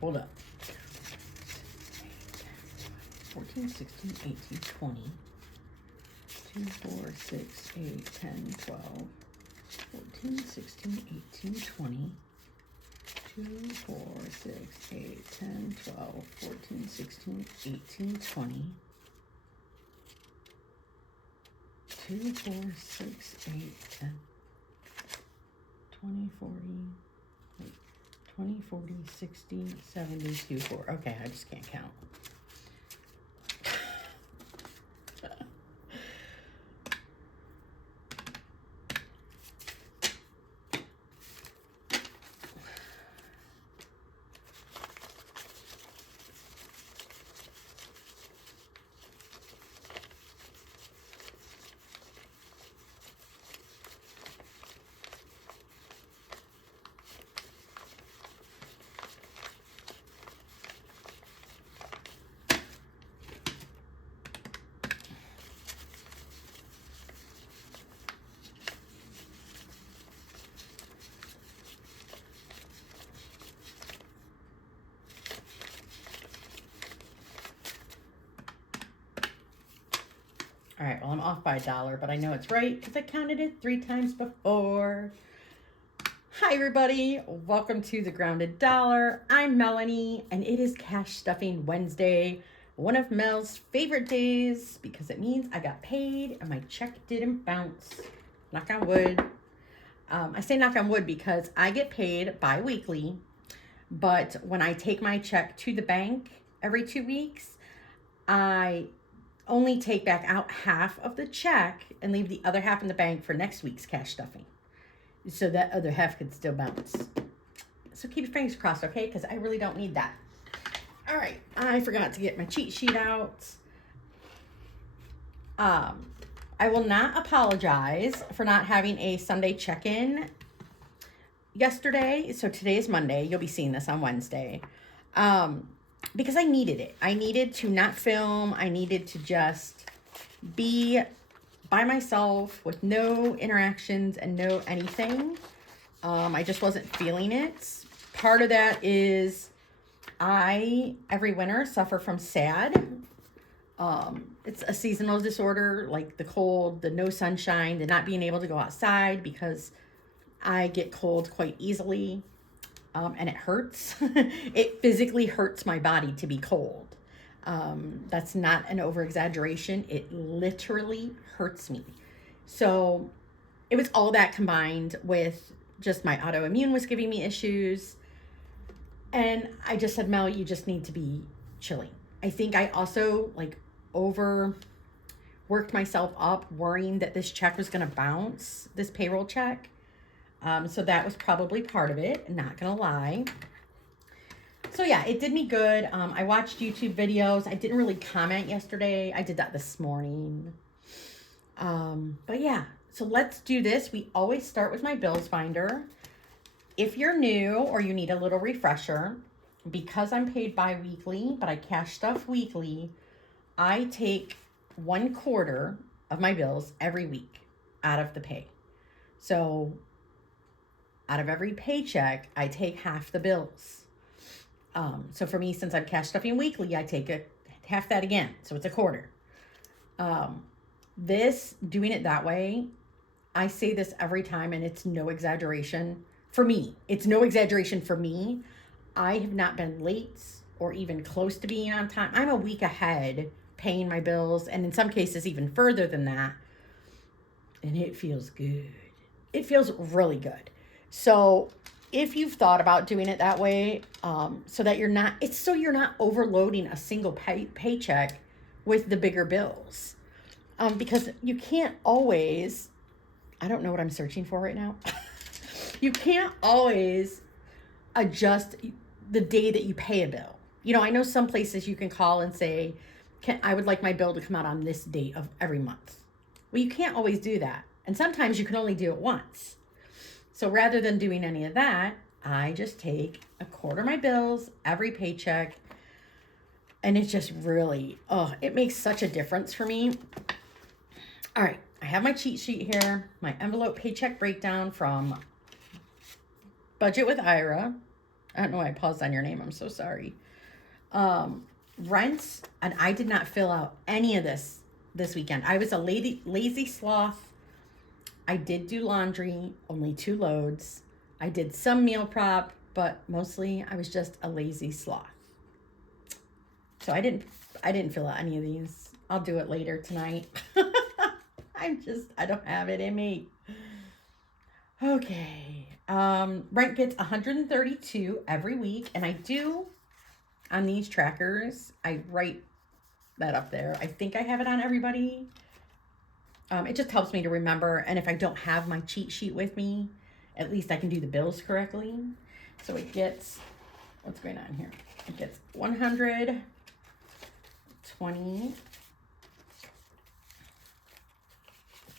Hold up. 14, 16, 18, 20. 2, 4, 6, 8, 10, 12. 14, 16, 18, 20. 2, 4, 6, 8, 10, 12, 14, 16, 18, 20. 2, 4, 6, 8, 10, 20, 40, 20, 40, 60, 70, 2, 4. Okay, I just can't count. All right, well, I'm off by $1, but I know it's right because I counted it 3 times before. Hi, everybody. Welcome to the Grounded Dollar. I'm Melanie, and it is Cash Stuffing Wednesday, one of Mel's favorite days because it means I got paid and my check didn't bounce. Knock on wood. I say knock on wood because I get paid bi-weekly, but when I take my check to the bank every 2 weeks, I only take back out half of the check and leave the other half in the bank for next week's cash stuffing. So that other half could still bounce. So keep your fingers crossed, okay? Because I really don't need that. All right, I forgot to get my cheat sheet out. I will not apologize for not having a Sunday check-in yesterday. So today is Monday. You'll be seeing this on Wednesday. Because I needed it. I needed to not film. I needed to just be by myself with no interactions and no anything. I just wasn't feeling it. Part of that is I, every winter, suffer from SAD. It's a seasonal disorder, like the cold, the no sunshine, the not being able to go outside because I get cold quite easily. And it hurts. It physically hurts my body to be cold. That's not an over-exaggeration. It literally hurts me. So it was all that combined with just my autoimmune was giving me issues. And I just said, Mel, you just need to be chilling. I think I also overworked myself up worrying that this check was going to bounce, this payroll check. So that was probably part of it, not gonna lie. So yeah, it did me good. I watched YouTube videos. I didn't really comment yesterday. I did that this morning. But yeah, so let's do this. We always start with my bills finder. If you're new or you need a little refresher, because I'm paid bi-weekly, but I cash stuff weekly, I take 1/4 of my bills every week out of the pay. So out of every paycheck, I take half the bills. So for me, since I'm cash stuffing weekly, I take half that again. So it's 1/4. Doing it that way, I say this every time and it's no exaggeration for me. It's no exaggeration for me. I have not been late or even close to being on time. I'm a week ahead paying my bills and in some cases even further than that. And it feels good. It feels really good. So if you've thought about doing it that way, so that you're not overloading a single paycheck with the bigger bills. Because you can't always, I don't know what I'm searching for right now. You can't always adjust the day that you pay a bill. You know, I know some places you can call and say, I would like my bill to come out on this date of every month. Well, you can't always do that. And sometimes you can only do it once. So rather than doing any of that, I just take 1/4 of my bills every paycheck. And it just really, it makes such a difference for me. All right, I have my cheat sheet here, my envelope paycheck breakdown from Budget with Ira. I don't know why I paused on your name. I'm so sorry. Rent, and I did not fill out any of this weekend. I was a lazy sloth. I did do laundry, only 2 loads. I did some meal prep, but mostly I was just a lazy sloth. So I didn't fill out any of these. I'll do it later tonight. I don't have it in me. Okay. Rent gets 132 every week, and I do on these trackers, I write that up there. I think I have it on everybody. It just helps me to remember, and if I don't have my cheat sheet with me, at least I can do the bills correctly. So it gets, what's going on here? It gets 120,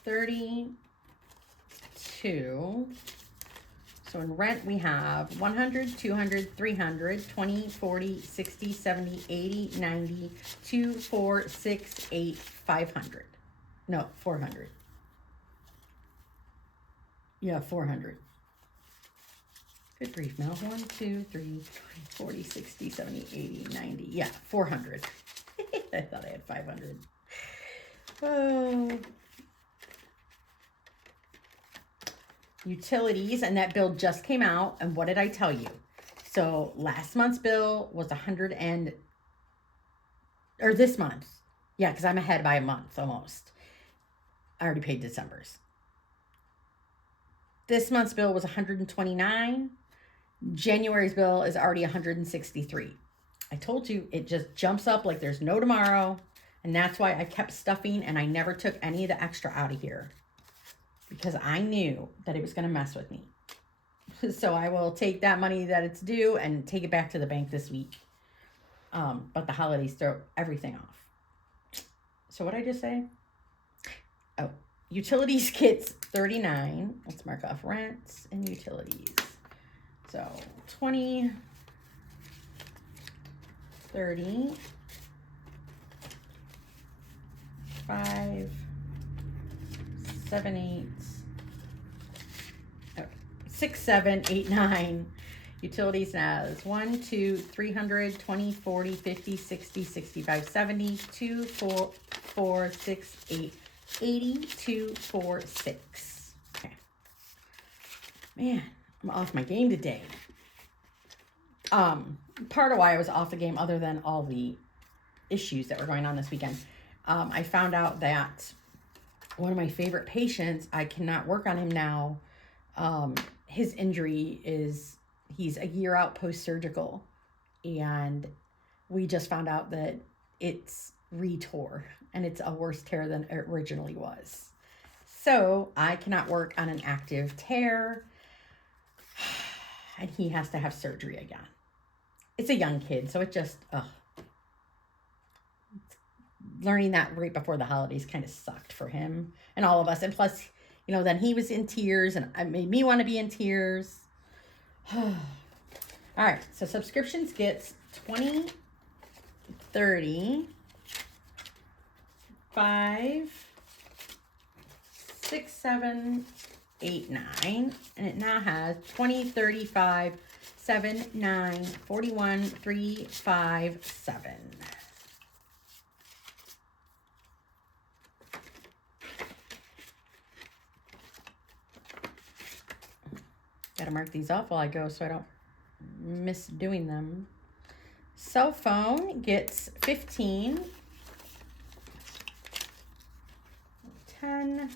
32. So in rent, we have 100, 200, 300, 20, 40, 60, 70, 80, 90, 2, 4, 6, 8, 500. No, 400. Yeah, 400. Good grief, Mel. 1, 2, 3, 40, 60, 70, 80, 90. Yeah, 400. I thought I had 500. Oh. Utilities, and that bill just came out, and what did I tell you? So last month's bill was this month. Yeah, because I'm ahead by a month almost. I already paid December's. This month's bill was 129. January's bill is already 163. I told you it just jumps up like there's no tomorrow, and that's why I kept stuffing and I never took any of the extra out of here, because I knew that it was going to mess with me. So I will take that money that it's due and take it back to the bank this week. But the holidays throw everything off. So what did I just say? Oh, utilities gets 39. Let's mark off rents and utilities. So 20, 30, 5, 7, 8, 6, 7, 8, 9. Utilities has 1, 2, 300, 20, 40, 50, 60, 65, 70, 2, 4, 4, 6, 8, 80, 2, 4, 6. Okay. Man, I'm off my game today. Part of why I was off the game, other than all the issues that were going on this weekend, I found out that one of my favorite patients, I cannot work on him now. His injury is, he's a year out post-surgical, and we just found out that it's retore, and it's a worse tear than it originally was. So I cannot work on an active tear, and he has to have surgery again. It's a young kid, so it just, learning that right before the holidays kind of sucked for him and all of us. And plus, you know, then he was in tears, and it made me want to be in tears. All right, so subscriptions gets 20, 30, 5, 6, 7, 8, 9, and it now has 20, 35, 7, 9, 41, 3, 5, 7. Gotta mark these off while I go so I don't miss doing them. Cell phone gets 15, 10,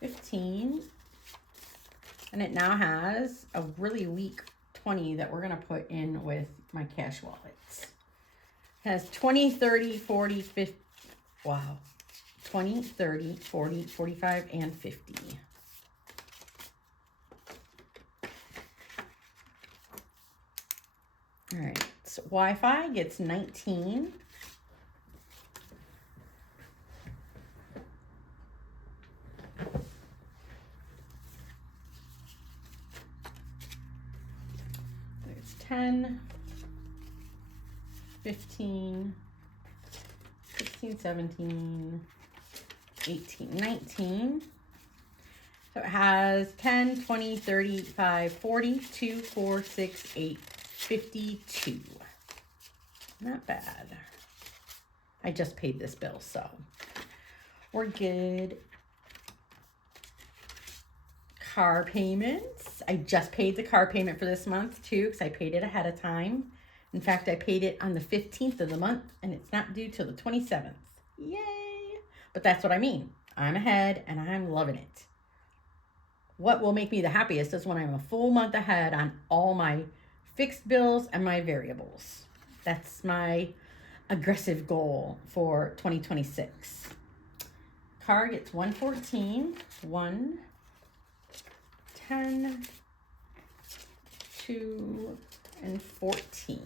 15, and it now has a really weak 20 that we're gonna put in with my cash wallets. It has 20, 30, 40, 50, wow, 20, 30, 40, 45, and 50. All right, so Wi-Fi gets 19. There's 10, 15, 16, 17, 18, 19. So it has 10, 20, 35, 40, 2, 4, 6, 8, 52. Not bad. I just paid this bill, so we're good. Car payments. I just paid the car payment for this month too, because I paid it ahead of time. In fact, I paid it on the 15th of the month, and it's not due till the 27th. Yay! But that's what I mean. I'm ahead, and I'm loving it. What will make me the happiest is when I'm a full month ahead on all my fixed bills and my variables. That's my aggressive goal for 2026. Car gets 114, 1, 10, 2, and 14.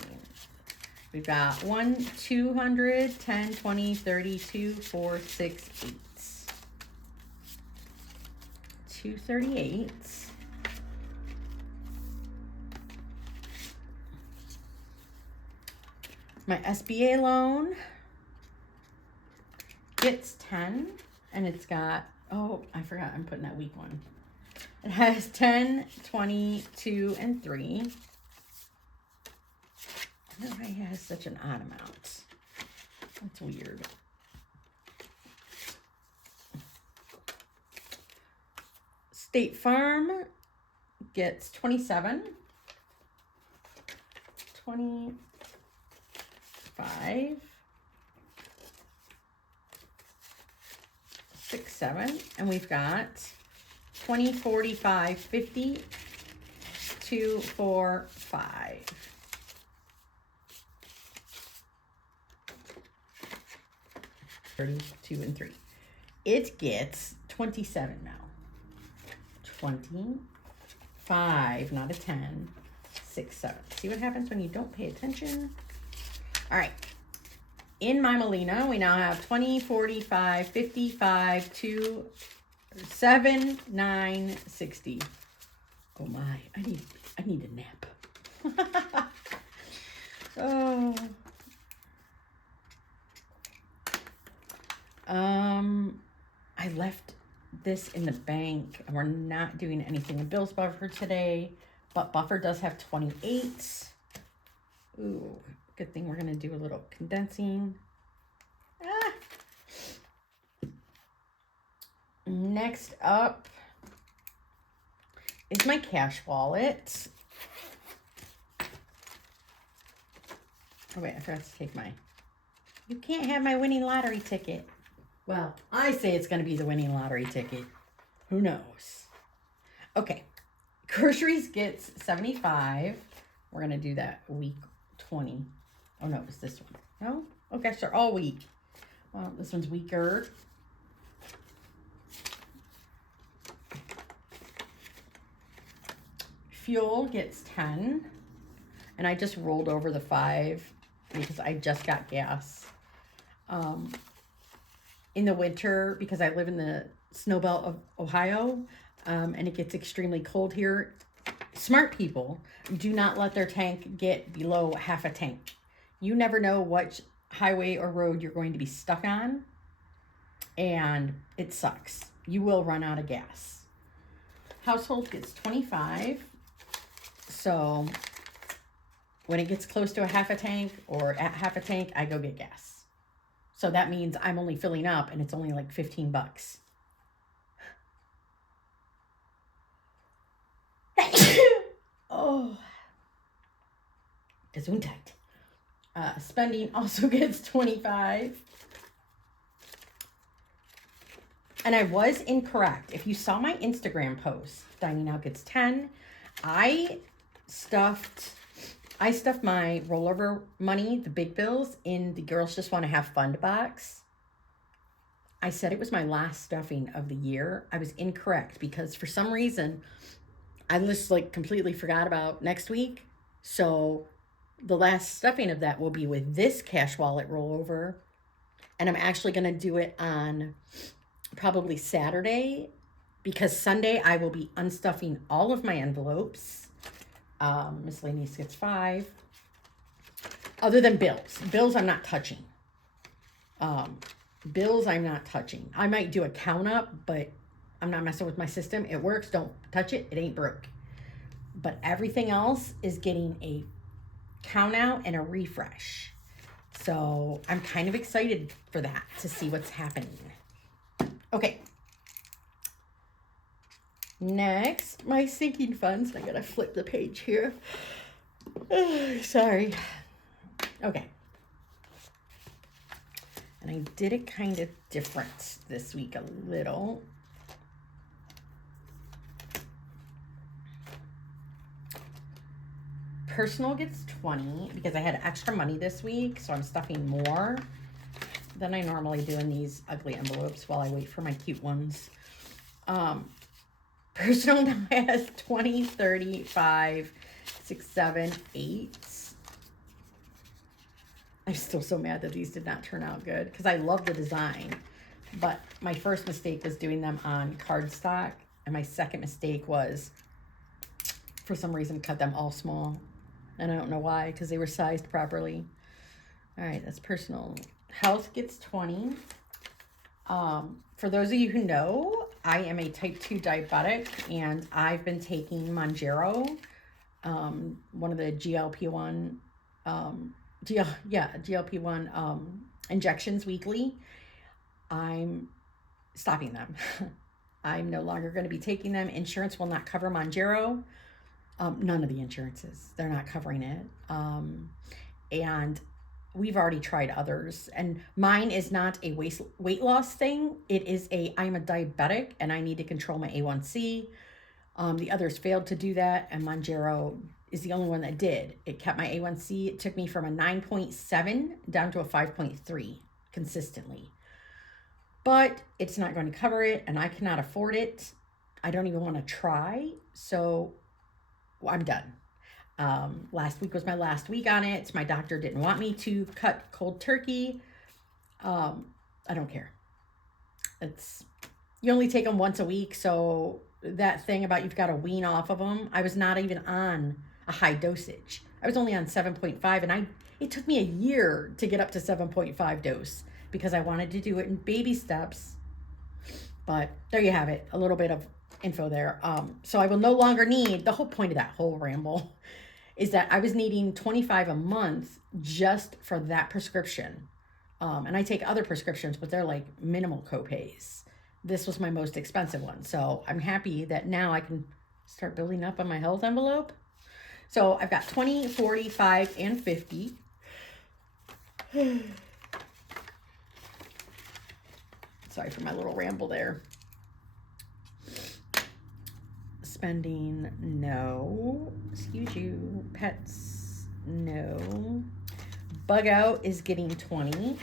We've got 1, 200, 10, 20, 32, 4, 6, 8. 238. My SBA loan gets 10, and it's got, oh, I forgot I'm putting that week one. It has 10, 20, 2, and 3. I don't know why it has such an odd amount. That's weird. State Farm gets 27, 25, 6, 7, and we've got 20, 45, 50, 2, 4, 5. 32 and 3. It gets 27 now. 25, not a 10, 6, 7. See what happens when you don't pay attention? All right. In my Molina, we now have 20, 45, 55, 2, 7, 9, 60. Oh my, I need a nap. Oh. I left this in the bank, and we're not doing anything in Bill's buffer today, but buffer does have 28. Ooh, good thing we're gonna do a little condensing. Next up is my cash wallet. Oh wait, I forgot to take my, you can't have my winning lottery ticket. Well, I say it's going to be the winning lottery ticket. Who knows? Okay. Groceries gets 75. We're going to do that week 20. Oh, no, it's this one. No? Oh, gosh, they're all week. Well, this one's weaker. Fuel gets 10. And I just rolled over the 5 because I just got gas. In the winter, because I live in the snow belt of Ohio, and it gets extremely cold here, smart people do not let their tank get below half a tank. You never know what highway or road you're going to be stuck on, and it sucks. You will run out of gas. Household gets 25, so when it gets close to a half a tank or at half a tank, I go get gas. So that means I'm only filling up, and it's only like $15. Oh, gesundheit. Spending also gets 25. And I was incorrect. If you saw my Instagram post, dining out gets 10. I stuffed my rollover money, the big bills, in the Girls Just Want to Have Fun box. I said it was my last stuffing of the year. I was incorrect because for some reason, I just completely forgot about next week. So the last stuffing of that will be with this cash wallet rollover. And I'm actually going to do it on probably Saturday, because Sunday I will be unstuffing all of my envelopes. Miscellaneous gets 5. Other than bills. Bills I'm not touching. Bills I'm not touching. I might do a count up, but I'm not messing with my system. It works. Don't touch it. It ain't broke. But everything else is getting a count out and a refresh. So I'm kind of excited for that to see what's happening. Okay. Next, my sinking funds. I gotta flip the page here. Sorry. Okay. And I did it kind of different this week a little. Personal gets 20 because I had extra money this week, so I'm stuffing more than I normally do in these ugly envelopes while I wait for my cute ones. Personal now has 20, 30, 5, 6, 7, 8. I'm still so mad that these did not turn out good because I love the design. But my first mistake was doing them on cardstock. And my second mistake was, for some reason, cut them all small. And I don't know why, because they were sized properly. All right, that's personal. Health gets 20. For those of you who know, I am a type 2 diabetic, and I've been taking Mounjaro, one of the GLP-1, GLP-1 injections weekly. I'm stopping them. I'm no longer going to be taking them. Insurance will not cover Mounjaro. None of the insurances. They're not covering it. And we've already tried others. And mine is not a weight loss thing. It is I'm a diabetic and I need to control my A1C. The others failed to do that. And Mounjaro is the only one that did. It kept my A1C. It took me from a 9.7 down to a 5.3 consistently. But it's not going to cover it, and I cannot afford it. I don't even want to try, so I'm done. Last week was my last week on it. My doctor didn't want me to cut cold turkey. I don't care. You only take them once a week, so that thing about you've got to wean off of them, I was not even on a high dosage. I was only on 7.5, and it took me a year to get up to 7.5 dose because I wanted to do it in baby steps. But there you have it, a little bit of info there. So I will no longer need, the whole point of that whole ramble is that I was needing $25 a month just for that prescription. And I take other prescriptions, but they're like minimal copays. This was my most expensive one. So I'm happy that now I can start building up on my health envelope. So I've got 20, 45, and 50. Sorry for my little ramble there. Spending, no. Excuse you. Pets, no. Bug out is getting 20.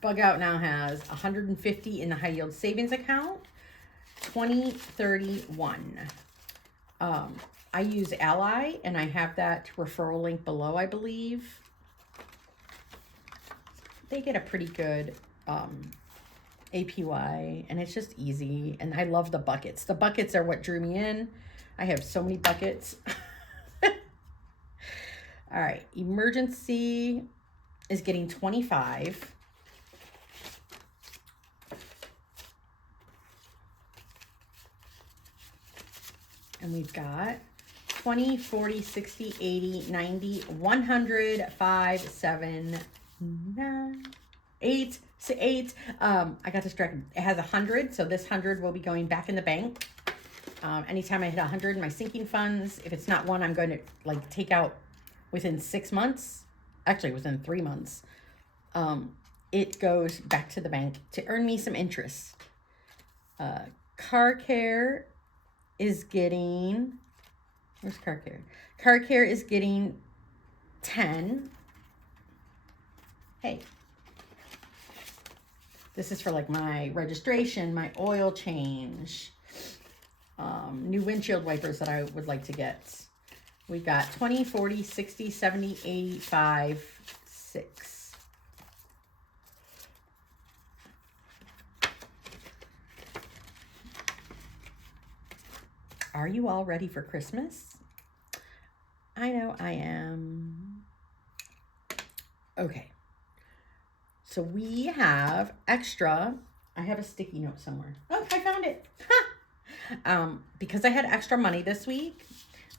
Bug out now has 150 in the high yield savings account. 20, 31. I use Ally, and I have that referral link below, I believe. They get a pretty good APY, and it's just easy. And I love the buckets. The buckets are what drew me in. I have so many buckets. All right, emergency is getting 25. And we've got 20, 40, 60, 80, 90, 100, 5, 7, 9, 8, 8. I got distracted. It has 100, so this 100 will be going back in the bank. Anytime I hit 100 in my sinking funds, if it's not one I'm going to take out within 6 months, actually within 3 months, it goes back to the bank to earn me some interest. Car care is getting, where's car care? Car care is getting 10. Hey, this is for my registration, my oil change, new windshield wipers that I would like to get. We've got 20, 40, 60, 70, 85, 6. Are you all ready for Christmas? I know I am. Okay. So we have extra. I have a sticky note somewhere. Oh, I found it. Because I had extra money this week,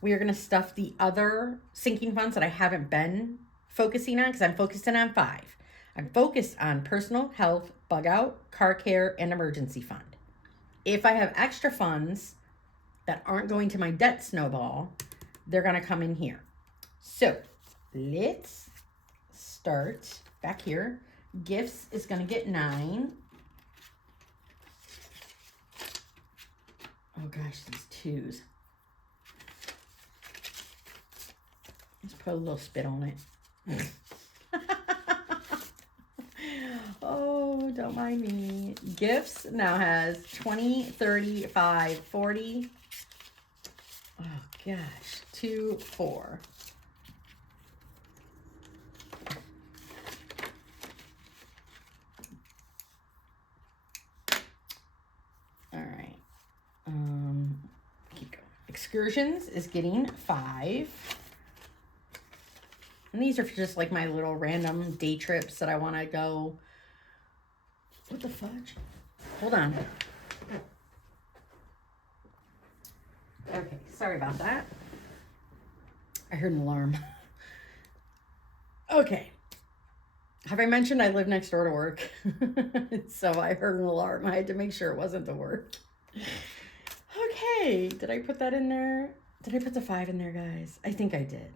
we are going to stuff the other sinking funds that I haven't been focusing on because I'm focusing on 5. I'm focused on personal, health, bug out, car care, and emergency fund. If I have extra funds that aren't going to my debt snowball, they're going to come in here. So let's start back here. Gifts is going to get 9. Oh gosh, these 2s. Let's put a little spit on it. Oh, don't mind me. Gifts now has 20, 35, 40. Oh gosh, 2, 4. All right. Keep going. Excursions is getting 5. And these are just like my little random day trips that I want to go. What the fudge? Hold on. Okay, sorry about that. I heard an alarm. Okay. Have I mentioned I live next door to work? So I heard an alarm. I had to make sure it wasn't the work. Okay, did I put that in there? Did I put the 5 in there, guys? I think I did.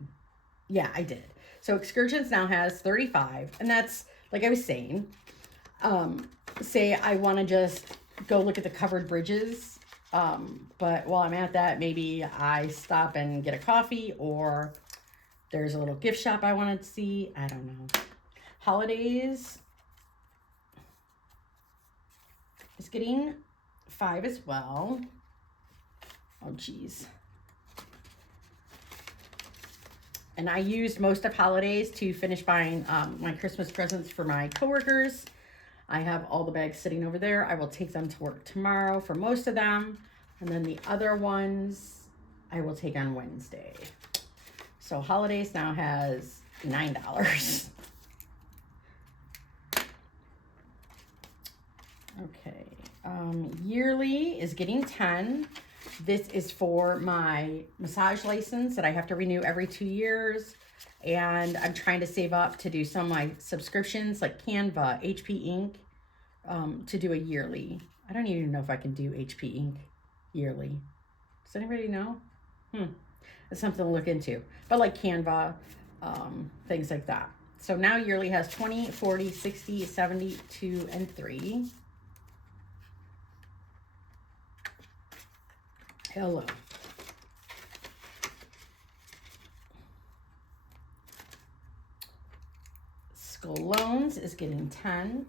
Yeah, I did. So excursions now has 35, and that's, like I was saying, say I want to just go look at the covered bridges, but while I'm at that, maybe I stop and get a coffee, or there's a little gift shop I wanted to see. I don't know. Holidays is getting 5 as well. Oh, geez. And I used most of holidays to finish buying my Christmas presents for my coworkers. I have all the bags sitting over there. I will take them to work tomorrow for most of them. And then the other ones I will take on Wednesday. So holidays now has $9. Okay. Yearly is getting 10. This is for my massage license that I have to renew every 2 years. And I'm trying to save up to do some of my subscriptions like Canva, HP Ink, to do a yearly. I don't even know if I can do HP Ink yearly. Does anybody know? It's something to look into. But like Canva, things like that. So now yearly has 20, 40, 60, 70, 2, and 3. Hello. School loans is getting 10.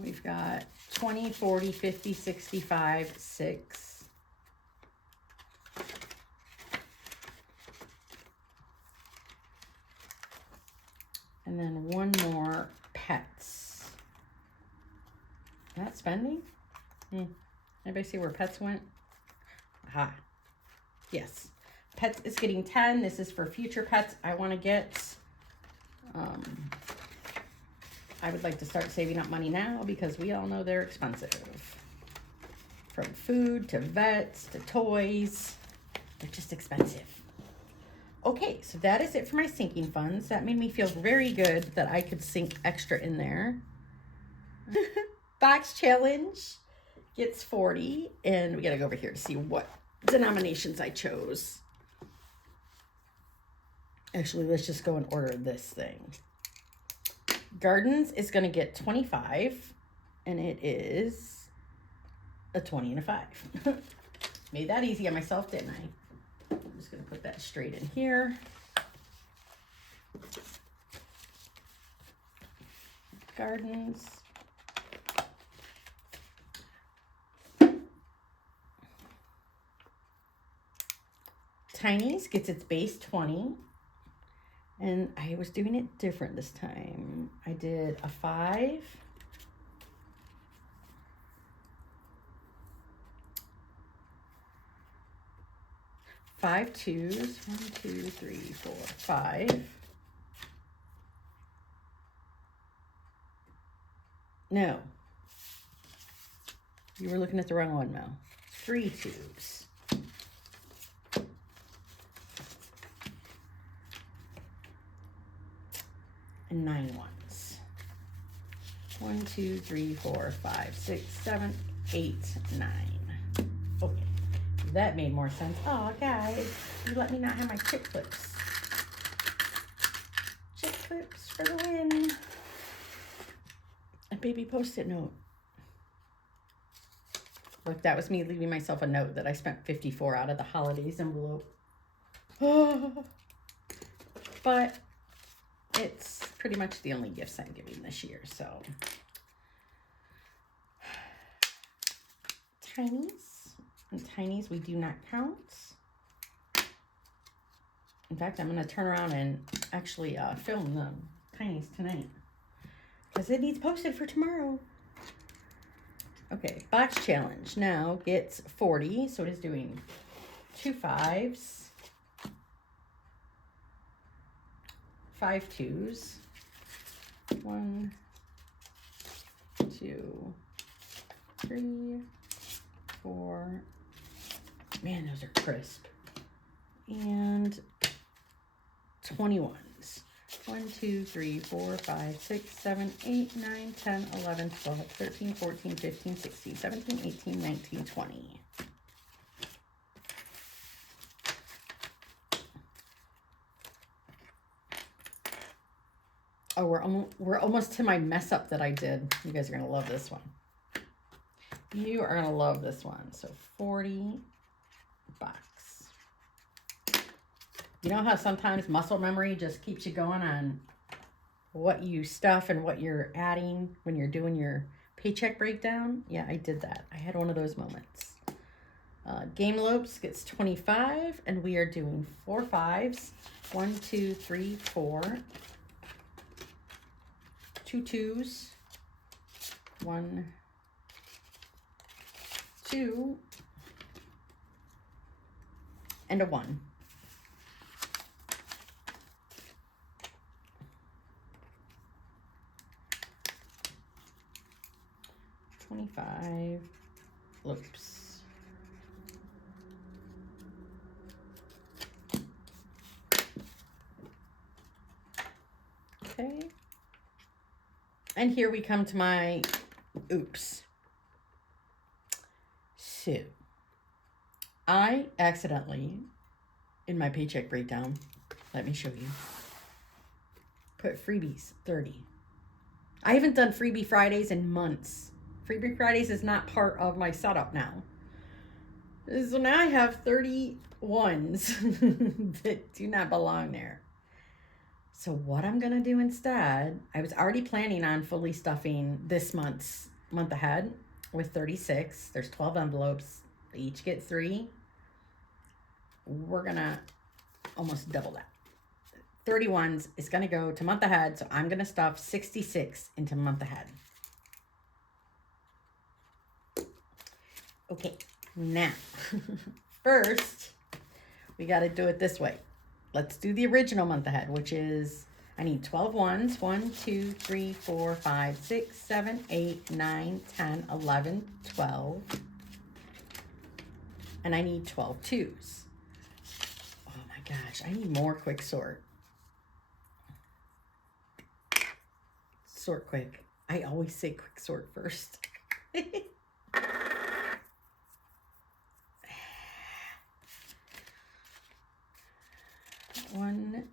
We've got 20, 40, 50, 65, 6. And then one more, pets. Not spending? Anybody see where pets went? Aha. Yes. Pets is getting 10. This is for future pets I want to get. I would like to start saving up money now because we all know they're expensive. From food to vets to toys. They're just expensive. Okay, so that is it for my sinking funds. That made me feel very good that I could sink extra in there. Box challenge gets 40. And we got to go over here to see what denominations I chose. Actually, let's just go and order this thing. Gardens is going to get 25. And it is a 20 and a 5. Made that easy on myself, didn't I? I'm just going to put that straight in here. Gardens. Tiny's gets its base 20. And I was doing it different this time. I did a 5. 5 twos. 1, 2, 3, 4, 5. No. You were looking at the wrong one, Mel. 3 twos. And 9 ones. 1, 2, 3, 4, 5, 6, 7, 8, 9. Okay, that made more sense. Oh, guys, you let me not have my chip clips. Chip clips for the win. A baby post-it note. Look, that was me leaving myself a note that I spent 54 out of the holidays envelope. But it's pretty much the only gifts I'm giving this year, so. Tinies. And tinies we do not count. In fact, I'm going to turn around and actually film the tinies tonight, because it needs posted for tomorrow. Okay, box challenge now gets 40, so it is doing 2 5s, 5 twos, 1, 2, 3, 4. Man, those are crisp. And 21s. 1, 2, 3, 4, 5, 6, 7, 8, 9, 10, 11, 12, 13, 14, 15, 16, 17, 18, 19, 20. Oh, we're almost to my mess up that I did. You guys are going to love this one. You are going to love this one. So 40 bucks. You know how sometimes muscle memory just keeps you going on what you stuff and what you're adding when you're doing your paycheck breakdown? Yeah, I did that. I had one of those moments. Game Lopes gets 25, and we are doing 4 5s. 1, 2, 3, 4. 2 twos. 1, 2, and a 1. $25 loops. Okay. And here we come to my oops. So, I accidentally, in my paycheck breakdown, let me show you, put freebies 30. I haven't done freebie Fridays in months. Freebie Fridays is not part of my setup now. So now I have 30 ones that do not belong there. So what I'm going to do instead, I was already planning on fully stuffing this month ahead with 36. There's 12 envelopes. They each get 3. We're going to almost double that. 31s is going to go to month ahead, so I'm going to stuff 66 into month ahead. Okay, now, first, we got to do it this way. Let's do the original month ahead, which is, I need 12 ones. 1, 2, 3, 4, 5, 6, 7, 8, 9, 10, 11, 12. And I need 12 twos. Oh my gosh, I need more quick sort. Sort quick. I always say quick sort first. 1,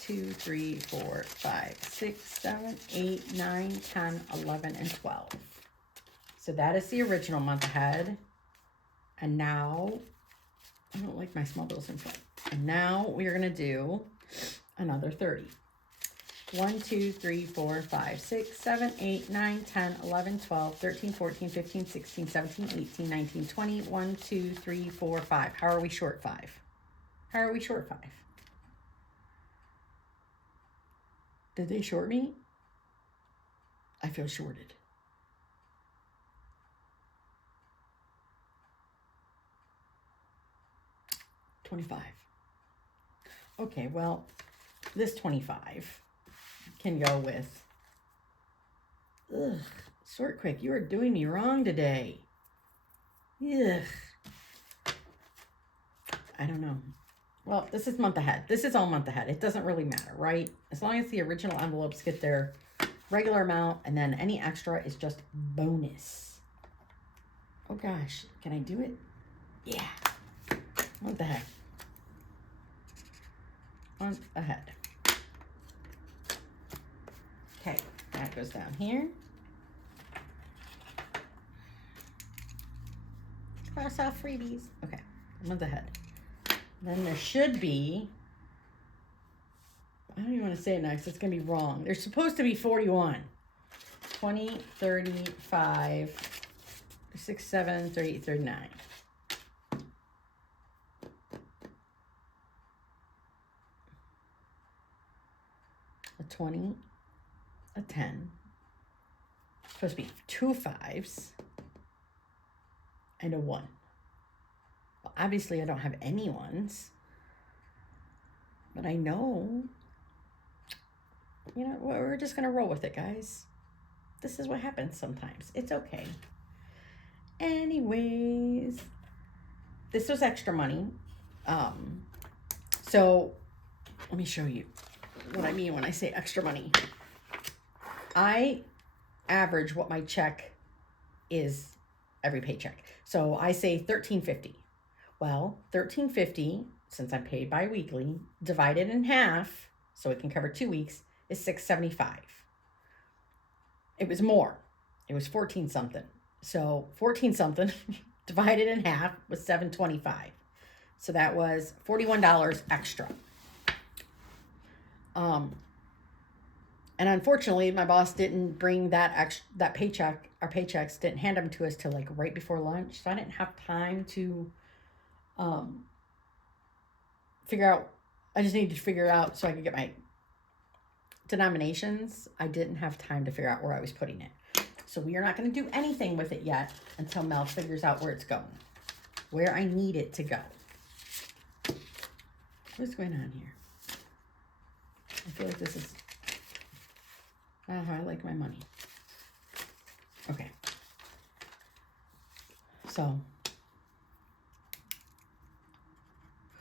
2, 3, 4, 5, 6, 7, 8, 9, 10, 11, and 12. So that is the original month ahead. And now, I don't like my small bills in front. And now we are going to do another 30. 1, 2, 3, 4, 5, 6, 7, 8, 9, 10, 11, 12, 13, 14, 15, 16, 17, 18, 19, 20. 1, 2, 3, 4, 5. How are we short 5? How are we short 5? Did they short me? I feel shorted. 25. Okay, well, this 25 can go with... Ugh, sort quick, you are doing me wrong today. Ugh. I don't know. Well, this is month ahead. This is all month ahead. It doesn't really matter, right? As long as the original envelopes get their regular amount, and then any extra is just bonus. Oh gosh, can I do it? Yeah. Month ahead. Month ahead. Okay, that goes down here. Cross off freebies. Okay, month ahead. Then there should be, I don't even want to say it next, it's going to be wrong. There's supposed to be 41. 20, 35, 6, 7, 38, 39. A 20, a 10. It's supposed to be 2 5s and a 1. Well, obviously I don't have any ones, but I know, you know, we're just going to roll with it, guys. This is what happens sometimes. It's okay. Anyways, this was extra money. So let me show you what I mean when I say extra money. I average what my check is every paycheck. So I say $13.50. Well, $13.50, since I'm paid bi-weekly, divided in half, so it can cover 2 weeks, is $6.75. It was more. It was 14 something. So 14 something divided in half was $7.25. So that was $41 extra. And unfortunately, my boss didn't bring that paycheck. Our paychecks didn't hand them to us till like right before lunch, so I didn't have time to figure out. I just needed to figure out so I could get my denominations. I didn't have time to figure out where I was putting it, so we are not going to do anything with it yet until Mel figures out where it's going, where I need it to go. What's going on here? I feel like this is not how I like my money. Okay. So,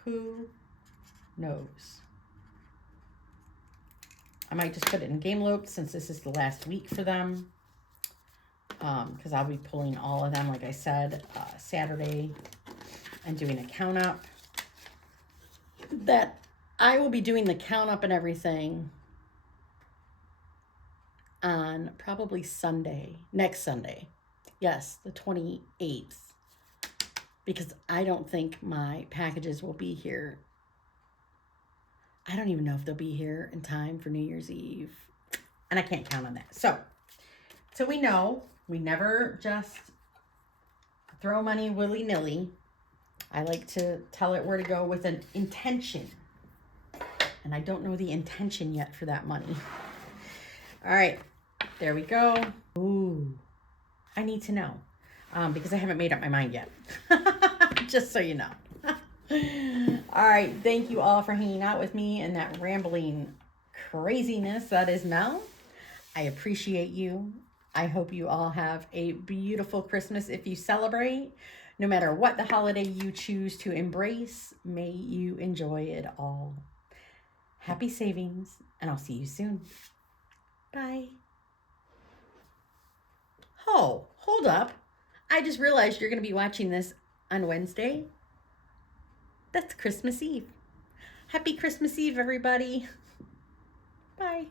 who knows? I might just put it in game loop since this is the last week for them. Because I'll be pulling all of them, like I said, Saturday and doing a count up. That I will be doing the count up and everything on probably Sunday, next Sunday. Yes, the 28th. Because I don't think my packages will be here. I don't even know if they'll be here in time for New Year's Eve. And I can't count on that. So we know, we never just throw money willy-nilly. I like to tell it where to go with an intention. And I don't know the intention yet for that money. All right, there we go. Ooh, I need to know because I haven't made up my mind yet. Just so you know. All right, thank you all for hanging out with me and that rambling craziness that is Mel. I appreciate you. I hope you all have a beautiful Christmas if you celebrate. No matter what the holiday you choose to embrace, may you enjoy it all. Happy savings, and I'll see you soon. Bye. Oh, hold up. I just realized you're going to be watching this on Wednesday. That's Christmas Eve. Happy Christmas Eve, everybody. Bye.